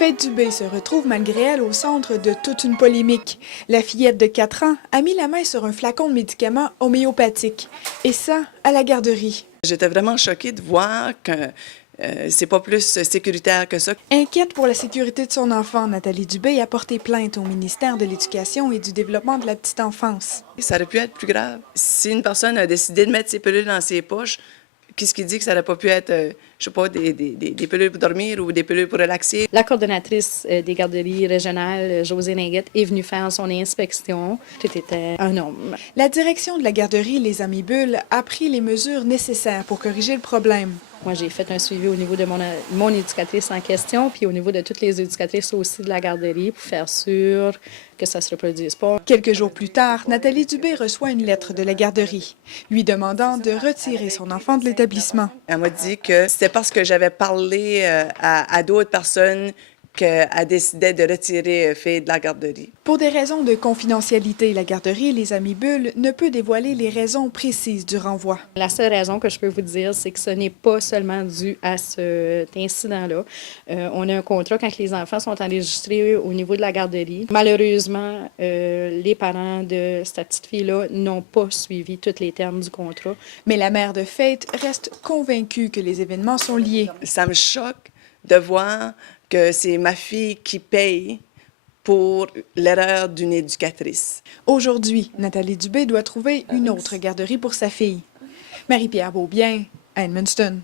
Faith Dubé se retrouve malgré elle au centre de toute une polémique. La fillette de 4 ans a mis la main sur un flacon de médicaments homéopathiques. Et ça, à la garderie. J'étais vraiment choquée de voir que c'est pas plus sécuritaire que ça. Inquiète pour la sécurité de son enfant, Nathalie Dubé a porté plainte au ministère de l'Éducation et du Développement de la petite enfance. Ça aurait pu être plus grave. Si une personne a décidé de mettre ses pilules dans ses poches, qu'est-ce qui dit que ça n'aurait pas pu être, je sais pas, des pilules pour dormir ou des pilules pour relaxer? La coordonnatrice des garderies régionales, Josée Linguette, est venue faire son inspection. Tout était en norme. La direction de la garderie Les Amis Bulles a pris les mesures nécessaires pour corriger le problème. Moi, j'ai fait un suivi au niveau de mon éducatrice en question, puis au niveau de toutes les éducatrices aussi de la garderie pour faire sûr que ça ne se reproduise pas. Quelques jours plus tard, Nathalie Dubé reçoit une lettre de la garderie, lui demandant de retirer son enfant de l'établissement. Elle m'a dit que c'était parce que j'avais parlé à d'autres personnes qu'elle décidait de retirer Faith de la garderie. Pour des raisons de confidentialité, la garderie Les Amis Bulles ne peut dévoiler les raisons précises du renvoi. La seule raison que je peux vous dire, c'est que ce n'est pas seulement dû à cet incident-là. On a un contrat quand les enfants sont enregistrés au niveau de la garderie. Malheureusement, les parents de cette petite fille-là n'ont pas suivi tous les termes du contrat. Mais la mère de Faith reste convaincue que les événements sont liés. Ça me choque de voir que c'est ma fille qui paye pour l'erreur d'une éducatrice. Aujourd'hui, Nathalie Dubé doit trouver une autre garderie pour sa fille. Marie-Pierre Beaubien, à Edmundston.